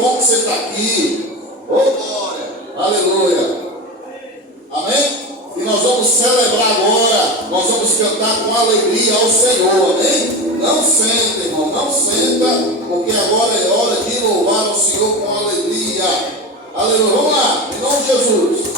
bom que você está aqui. Oh, glória. Aleluia. Amém? E nós vamos celebrar agora. Nós vamos cantar com alegria ao Senhor. Amém? Não senta, irmão. Não senta. Porque agora é hora de louvar ao Senhor com alegria. Aleluia. Vamos lá. Em nome de Jesus.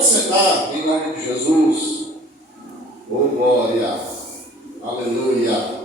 Pode sentar em nome de Jesus. Oh, glória. Aleluia.